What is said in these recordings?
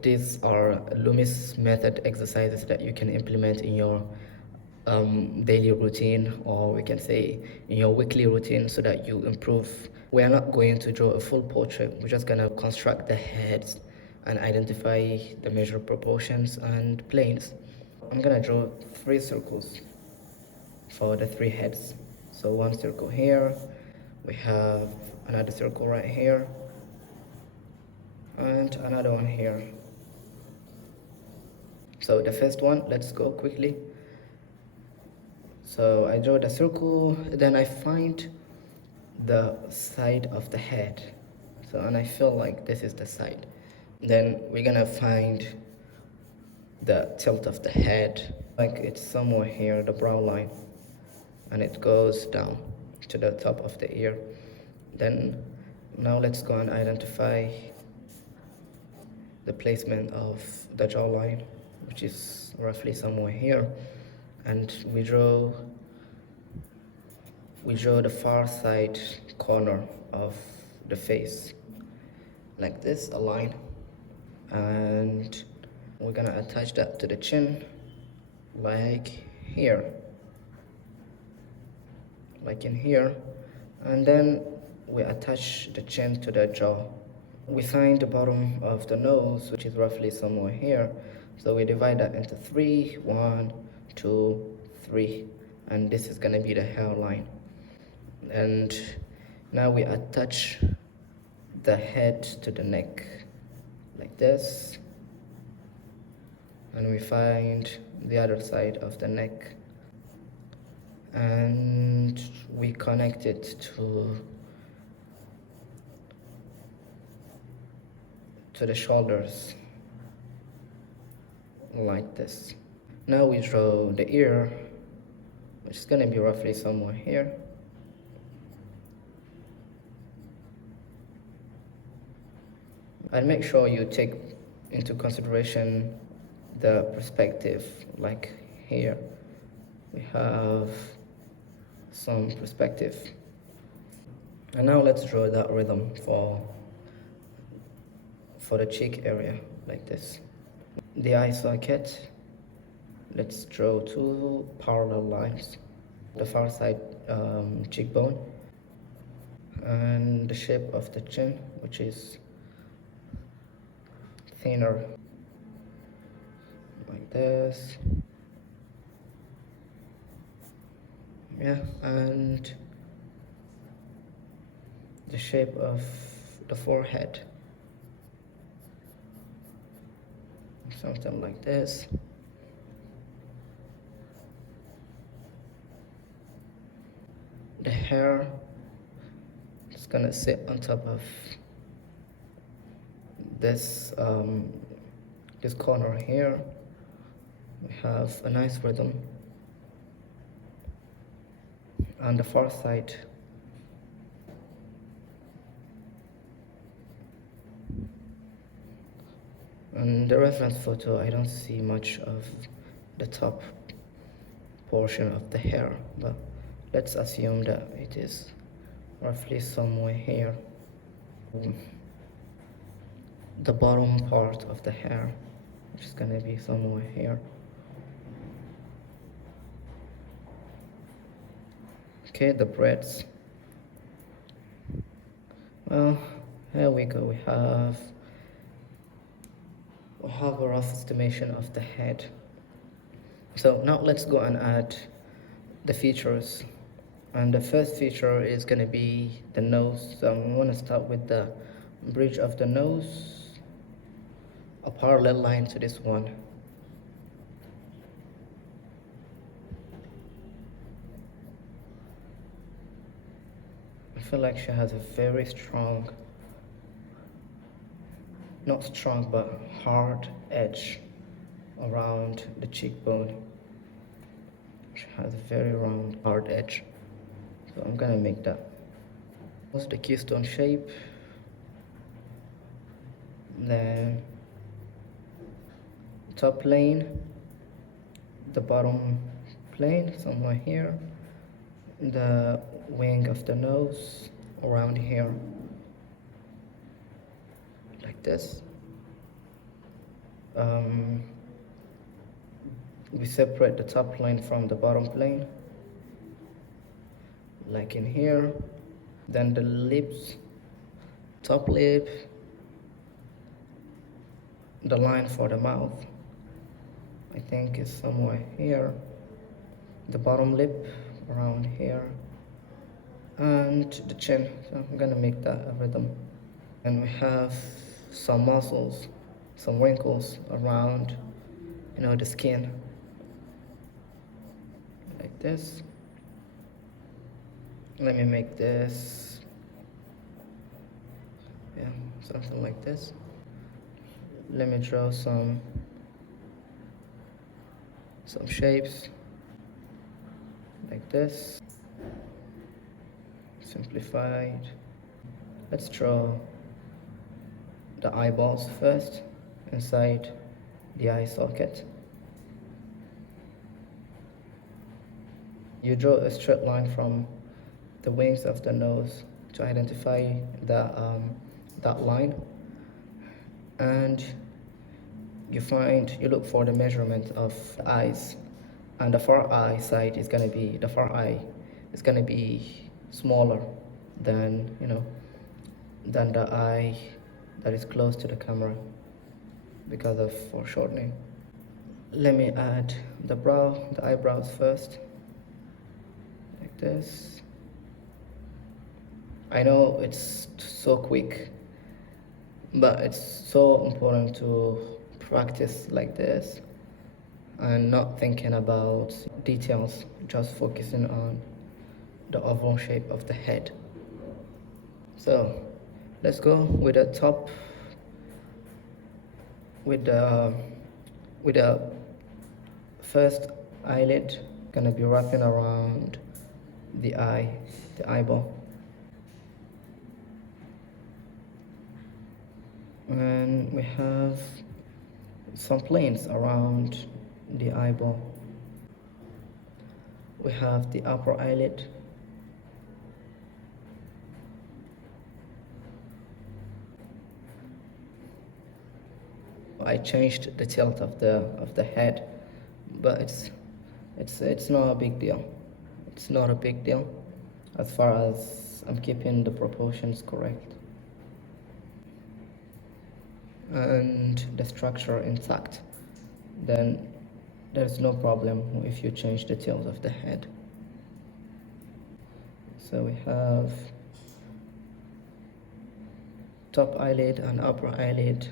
These are Loomis method exercises that you can implement in your daily routine, or we can say in your weekly routine, so that you improve. We are not going to draw a full portrait, we're just going to construct the heads and identify the measure proportions and planes. I'm going to draw 3 circles for the 3 heads. So 1 circle here, we have another circle right here, and another one here. So the first one, let's go quickly. So I draw the circle, then I find the side of the head. So, and I feel like this is the side. Then we're gonna find the tilt of the head, like it's somewhere here, the brow line, and it goes down to the top of the ear. Then now let's go and identify the placement of the jawline, which is roughly somewhere here, and we draw the far side corner of the face like this, a line, and we're gonna attach that to the chin like here, like in here, and then we attach the chin to the jaw. We find the bottom of the nose, which is roughly somewhere here, so we divide that into 3, 1, 2, 3, and this is gonna be the hairline. And now we attach the head to the neck like this, and we find the other side of the neck, and we connect it to the shoulders like this. Now we draw the ear, which is going to be roughly somewhere here. And make sure you take into consideration the perspective, like here we have some perspective. And now let's draw that rhythm for the cheek area like this. The eye socket, let's draw 2 parallel lines, the far side cheekbone, and the shape of the chin, which is thinner like this. Yeah, and the shape of the forehead, something like this. The hair is gonna sit on top of this this corner here. We have a nice rhythm on the far side. On the reference photo, I don't see much of the top portion of the hair, but let's assume that it is roughly somewhere here. The bottom part of the hair, which is gonna be somewhere here. Okay, the braids. Well, here we go. We have a rough estimation of the head. So now let's go and add the features. And the first feature is going to be the nose. So we want to start with the bridge of the nose, a parallel line to this one. I feel like she has a very strong, not strong, but hard edge around the cheekbone. She has a very round, hard edge. So I'm gonna make that. What's the keystone shape? Then top plane, the bottom plane somewhere here, the wing of the nose around here like this, um, we separate the top plane from the bottom plane, like in here. Then the lips, top lip, the line for the mouth, I think is somewhere here. The bottom lip around here, and the chin. So I'm gonna make that a rhythm. And we have some muscles, some wrinkles around, the skin, like this. Let me make this, yeah, something like this. Let me draw some shapes like this. Simplified. Let's draw the eyeballs first inside the eye socket. You draw a straight line from the wings of the nose to identify that line, and you look for the measurement of the eyes, and the far eye side is gonna be smaller than than the eye that is close to the camera because of foreshortening. Let me add the eyebrows first, like this. I know it's so quick, but it's so important to practice like this and not thinking about details, just focusing on the overall shape of the head. So let's go with the top, with the first eyelid. Gonna be wrapping around the eyeball. And we have some planes around the eyeball. We have the upper eyelid. I changed the tilt of the head, but it's not a big deal. It's not a big deal as far as I'm keeping the proportions correct and the structure intact. Then there's no problem if you change the tilt of the head. So we have top eyelid and upper eyelid.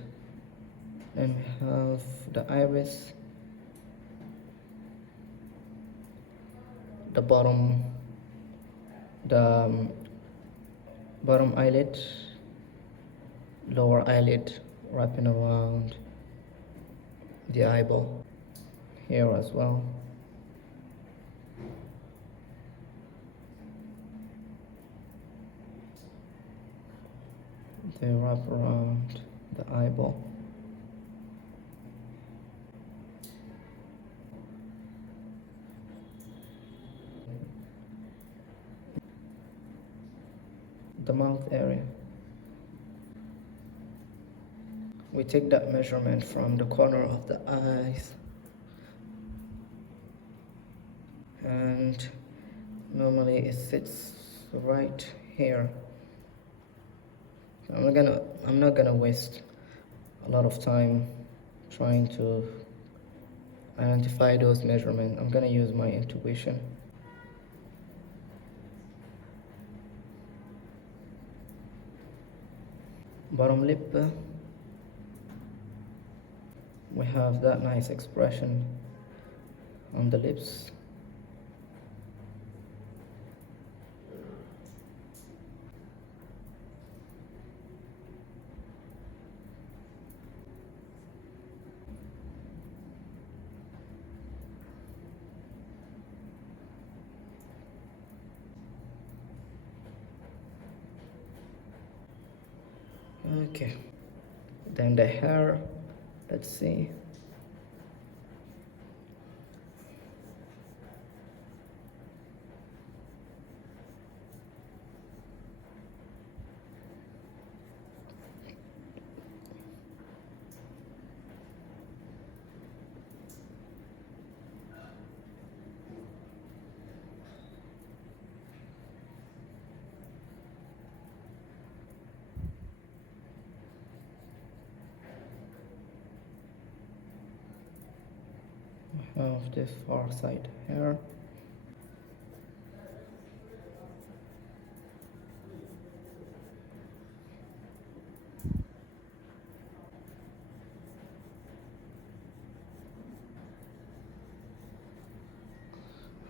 Then we have the iris, the bottom eyelid, lower eyelid wrapping around the eyeball, here as well. They wrap around the eyeball. The mouth area. We take that measurement from the corner of the eyes, and normally it sits right here. So I'm not gonna waste a lot of time trying to identify those measurements. I'm gonna use my intuition. Bottom lip, we have that nice expression on the lips. Okay, then the hair, let's see. We have this far side here.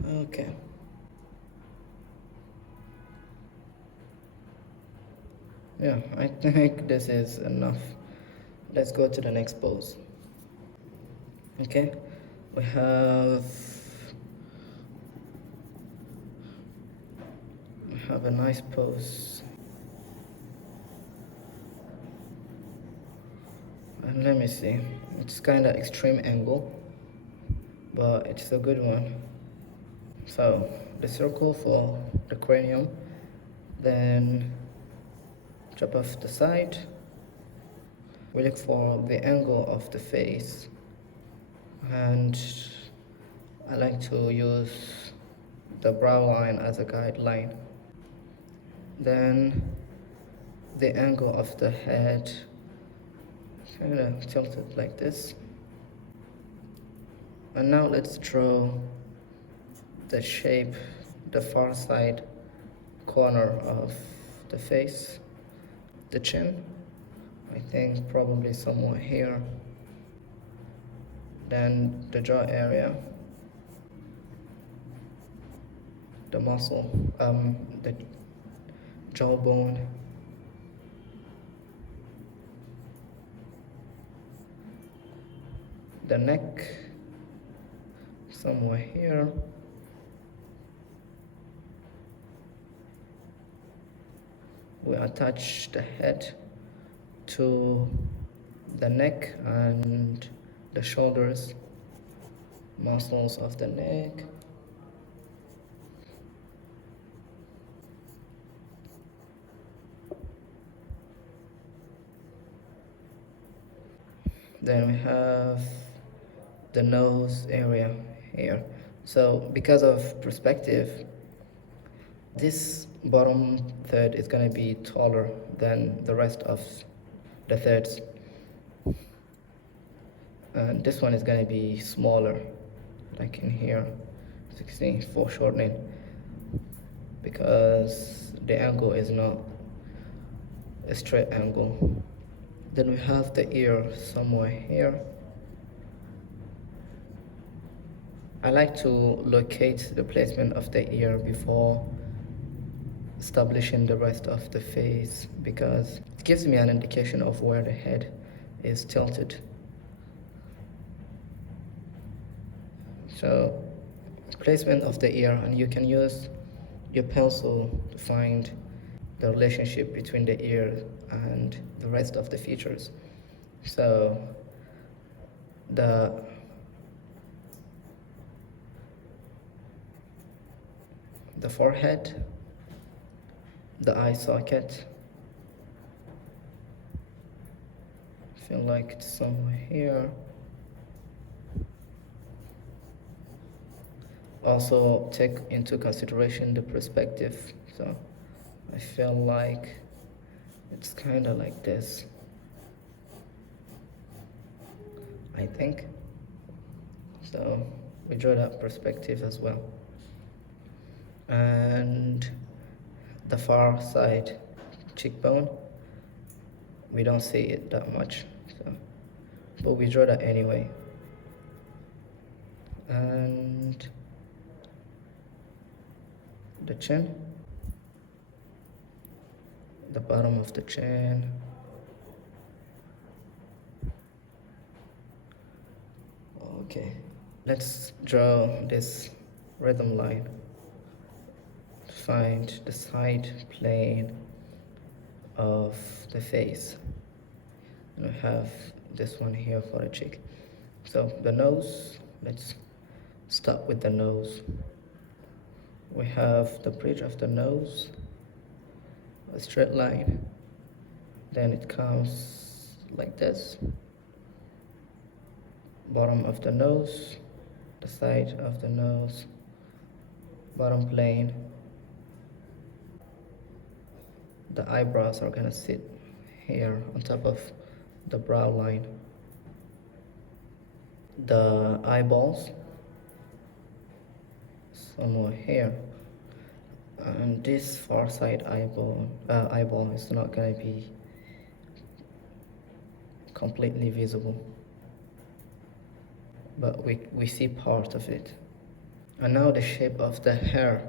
Okay. Yeah, I think this is enough. Let's go to the next pose. Okay, we have a nice pose. And let me see. It's kind of extreme angle, but it's a good one. So the circle for the cranium, then chop off the side. We look for the angle of the face, and I like to use the brow line as a guideline. Then the angle of the head, kind of tilted like this. And now let's draw the shape, the far side corner of the face, the chin. I think probably somewhere here. Then the jaw area, the muscle, the jawbone, the neck, somewhere here. We attach the head to the neck and the shoulders, muscles of the neck. Then we have the nose area here. So because of perspective, this bottom third is going to be taller than the rest of the thirds. And this one is going to be smaller, like in here, 16 for shortening, because the angle is not a straight angle. Then we have the ear somewhere here. I like to locate the placement of the ear before establishing the rest of the face, because it gives me an indication of where the head is tilted. So placement of the ear, and you can use your pencil to find the relationship between the ear and the rest of the features. So the forehead, the eye socket, I feel like it's somewhere here. Also take into consideration the perspective. So I feel like it's kind of like this, I think. So we draw that perspective as well. And the far side cheekbone, we don't see it that much, so, but we draw that anyway. And the chin, the bottom of the chin, okay. Let's draw this rhythm line to find the side plane of the face. And we have this one here for the cheek. So the nose, let's start with the nose. We have the bridge of the nose, a straight line, then it comes like this. Bottom of the nose, the side of the nose, bottom plane. The eyebrows are gonna sit here on top of the brow line. the eyeballs somewhere here, and this far side eyeball is not gonna be completely visible, but we see part of it. And now the shape of the hair.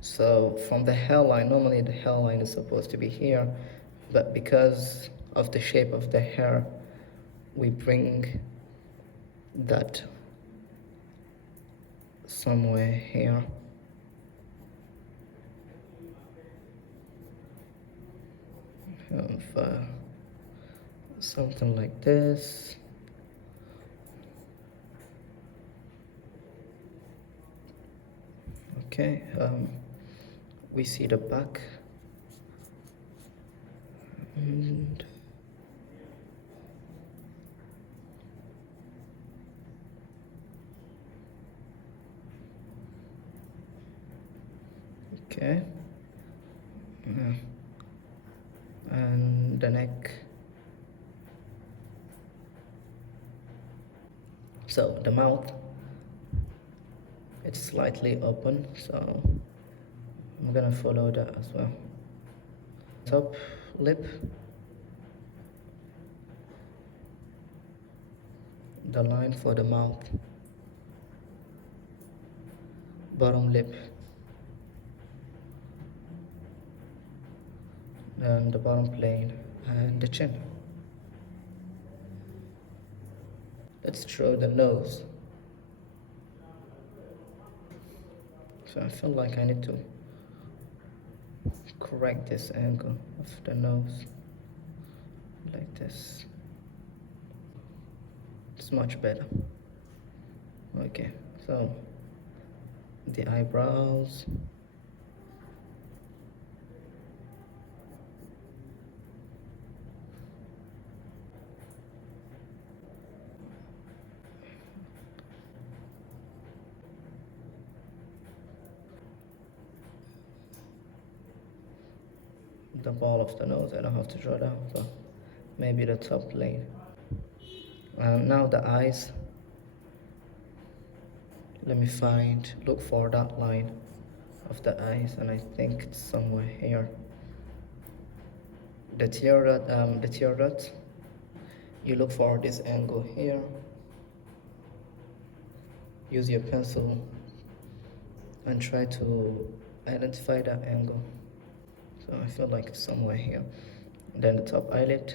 So from the hairline, normally the hairline is supposed to be here, but because of the shape of the hair, we bring that somewhere here. Have something like this. Okay, we see the back, and okay, and the neck. So the mouth, it's slightly open, so I'm gonna follow that as well. Top lip, the line for the mouth. Bottom lip, and the bottom plane, and the chin. Let's draw the nose. So I feel like I need to correct this angle of the nose like this. It's much better. Okay, so the eyebrows, the ball of the nose. I don't have to draw that, but maybe the top plane. And now the eyes. Let me look for that line of the eyes, and I think it's somewhere here. The tear duct. You look for this angle here. Use your pencil and try to identify that angle. So I feel like it's somewhere here. And then the top eyelid.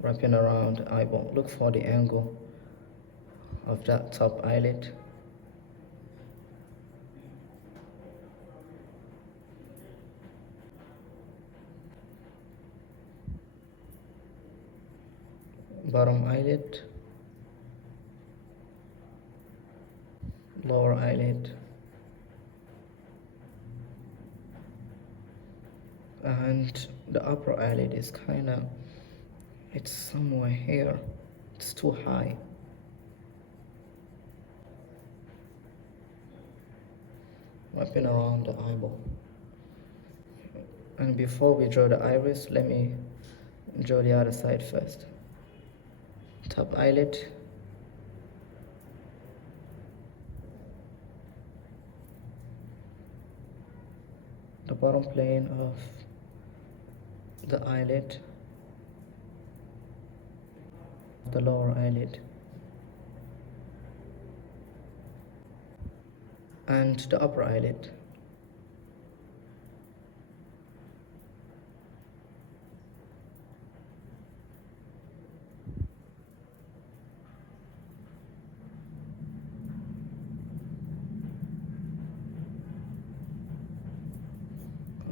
Wrapping around the eyeball. Look for the angle of that top eyelid. Bottom eyelid. Lower eyelid. And the upper eyelid is it's somewhere here. It's too high. Wrapping around the eyeball. And before we draw the iris, let me draw the other side first. Top eyelid. The bottom plane of the eyelid. The lower eyelid. And the upper eyelid.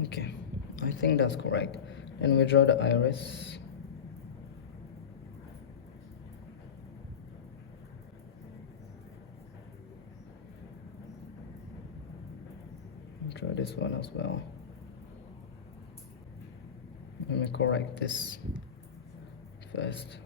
Okay, I think that's correct. Then we draw the iris. Draw this one as well. Let me correct this first.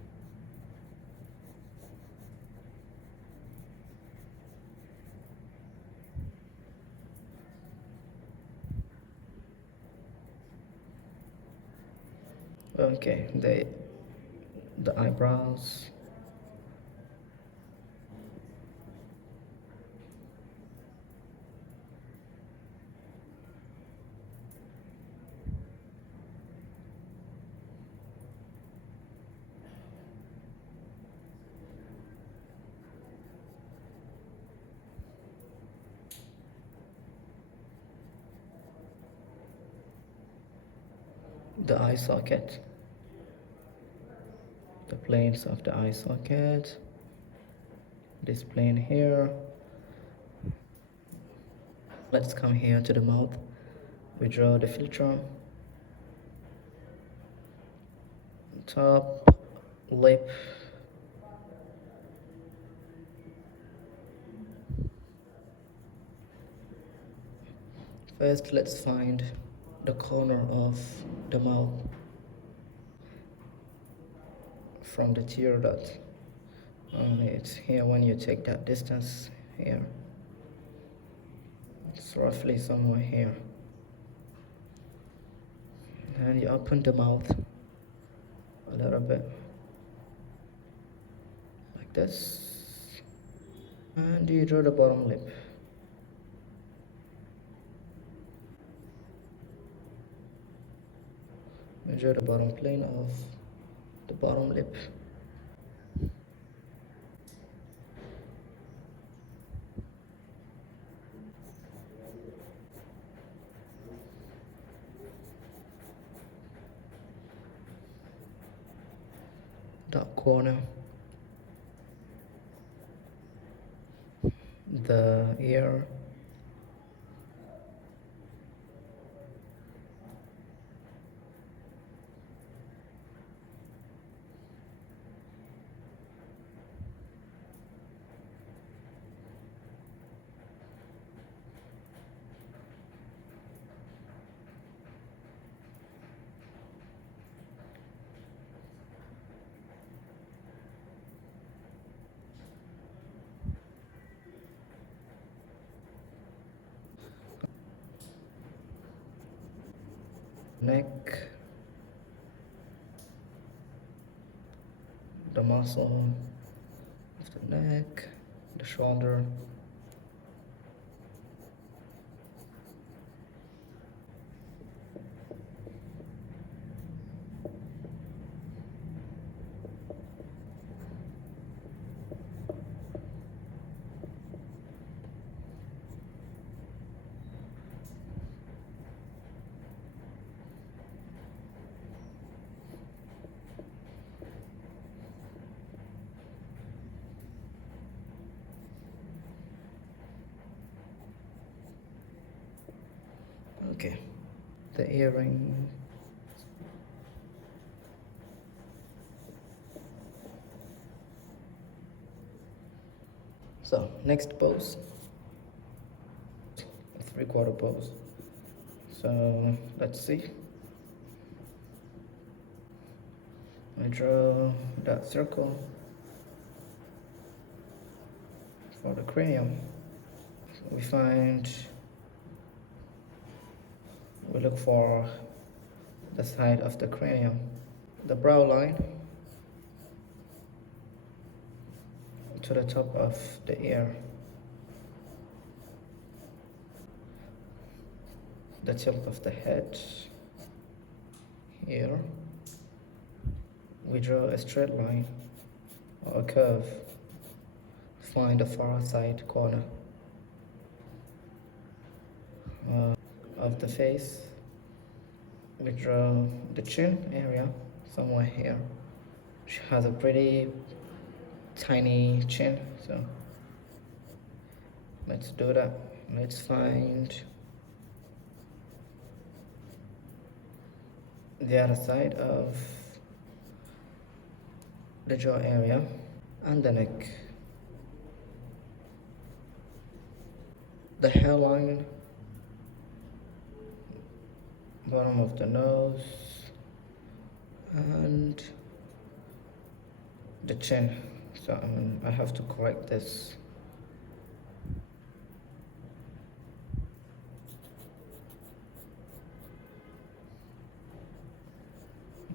Okay, the eyebrows, the eye socket, the planes of the eye socket, this plane here. Let's come here to the mouth. We draw the filter, top, lip, first let's find the corner of the mouth from the tear dot. It's here when you take that distance here. It's roughly somewhere here. And you open the mouth a little bit like this. And you draw the bottom lip. Measure the bottom plane of the bottom lip. That corner, the ear, neck, the muscle of the neck, the shoulder, okay, the earring, so next pose, 3/4 pose. So let's see. I draw that circle for the cranium. We look for the side of the cranium, the brow line to the top of the ear, the tilt of the head here. We draw a straight line or a curve. Find the far side corner of the face. We draw the chin area somewhere here. She has a pretty tiny chin, so let's do that. Let's find the other side of the jaw area and the neck, the hairline, bottom of the nose, and the chin. So I have to correct this.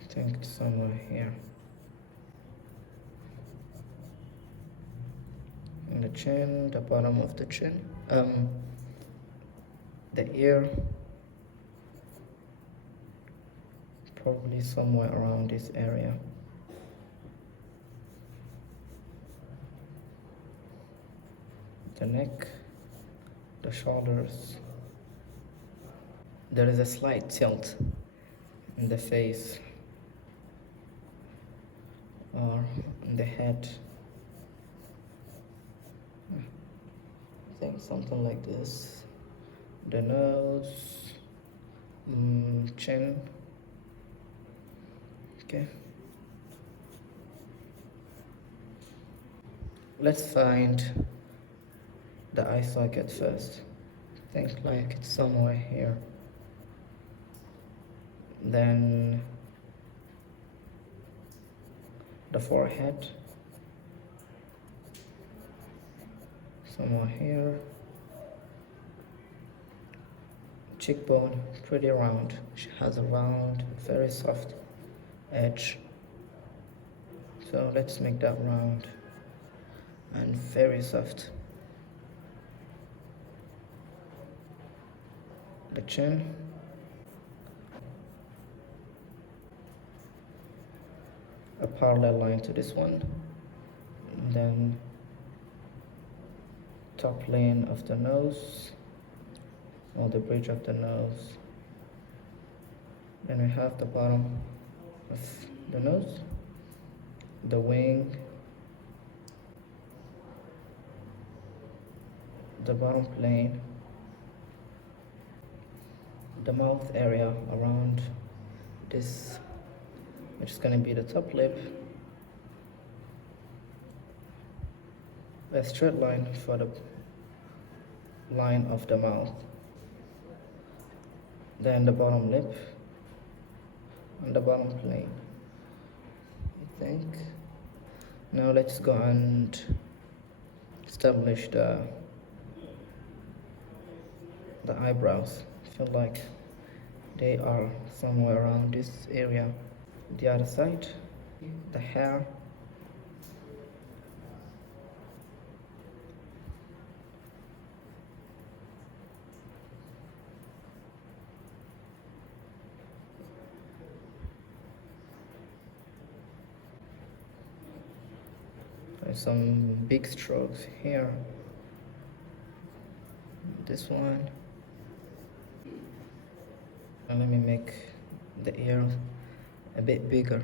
think it's somewhere here. And the chin, the bottom of the chin, the ear, probably somewhere around this area. The neck, the shoulders. There is a slight tilt in the face or in the head. I think something like this. The nose, chin. Okay. Let's find the eye socket first. I think like it's somewhere here. Then the forehead, somewhere here. Cheekbone, pretty round. She has a round, very soft edge. So let's make that round and very soft. The chin. A parallel line to this one. And then top plane of the nose, or the bridge of the nose. Then we have the bottom of the nose, the wing, the bottom plane, the mouth area around this, which is going to be the top lip, a straight line for the line of the mouth, then the bottom lip and the bottom plane, I think. Now let's go and establish the eyebrows. I feel like they are somewhere around this area. The other side, the hair, there's some big strokes here. This one. Now let me make the ear a bit bigger.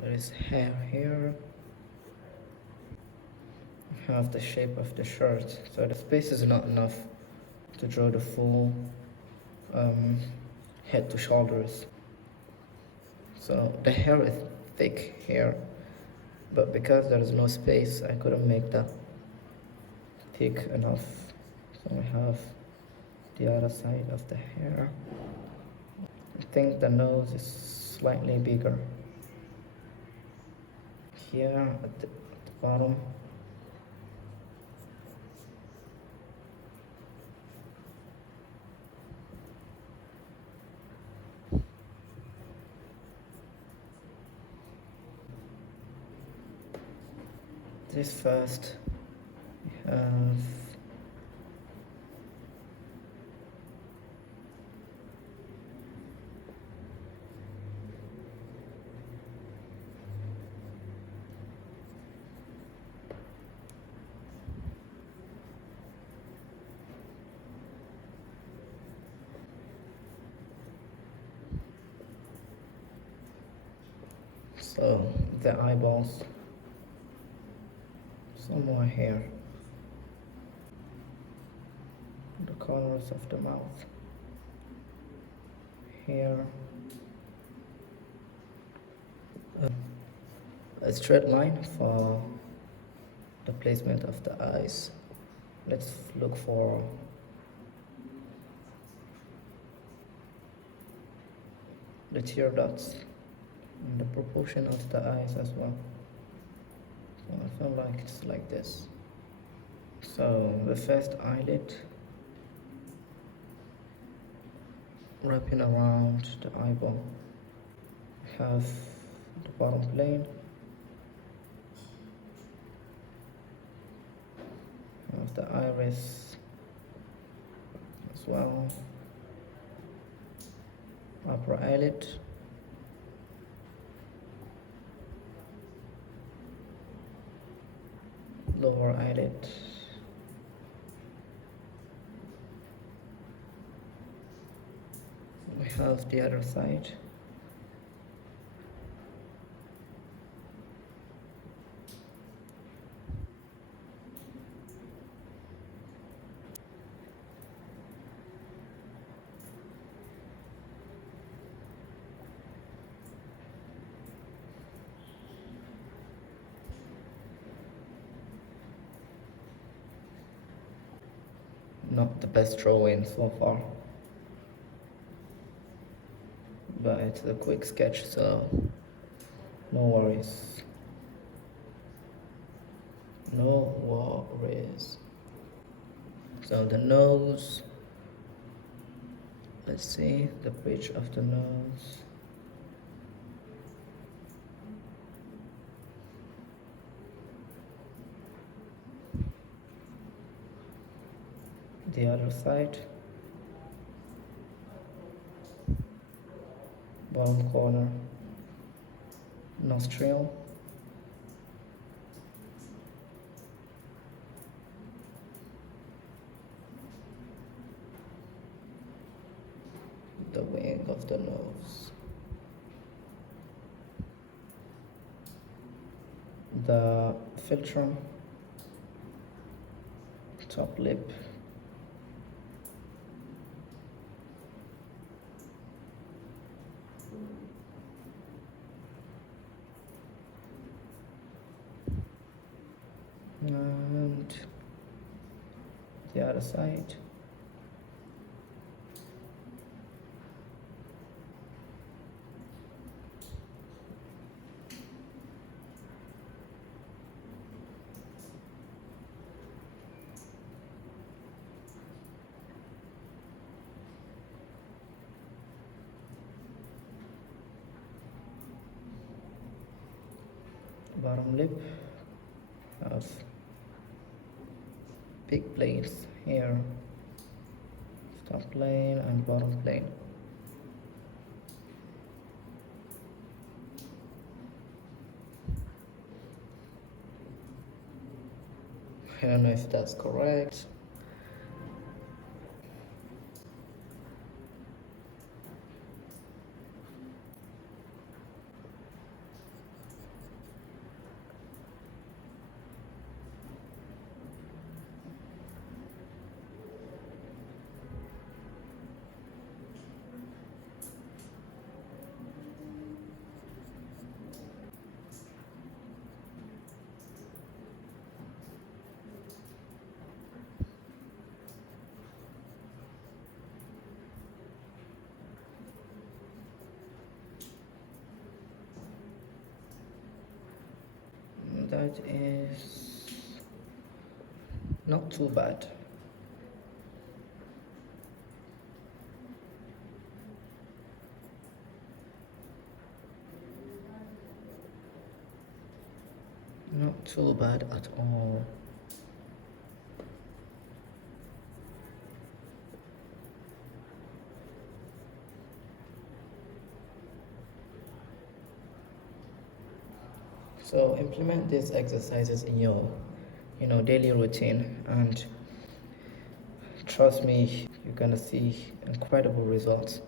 There is hair here. We have the shape of the shirt, so the space is not enough to draw the full head to shoulders. So the hair is thick here, but because there is no space, I couldn't make that thick enough. So we have the other side of the hair. I think the nose is slightly bigger. Here at the bottom. This first, we have so the eyeballs somewhere here, the corners of the mouth here, a straight line for the placement of the eyes. Let's look for the tear dots and the proportion of the eyes as well. So I feel like it's like this. So the first eyelid, wrapping around the eyeball, have the bottom plane, have the iris as well, upper eyelid, lower eyelid, we have the other side, not the best drawing so far, but it's a quick sketch, so no worries. No worries. So the nose, let's see the bridge of the nose. The other side, bottom corner, nostril, the wing of the nose, the philtrum, top lip, and the other side. Bottom lip of big planes here, top plane and bottom plane. I don't know if that's correct. That is not too bad. Not too bad at all. So implement these exercises in your daily routine, and trust me, you're gonna see incredible results.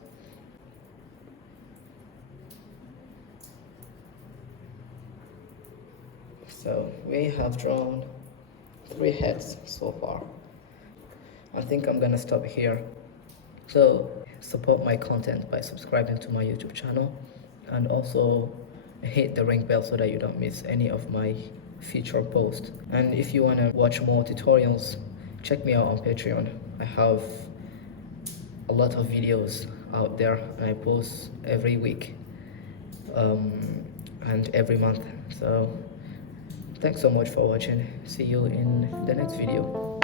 So we have drawn 3 heads so far. I think I'm gonna stop here. So support my content by subscribing to my YouTube channel, and also hit the ring bell so that you don't miss any of my future post. And if you want to watch more tutorials, check me out on Patreon. I have a lot of videos out there, and I post every week and every month. So thanks so much for watching. See you in the next video.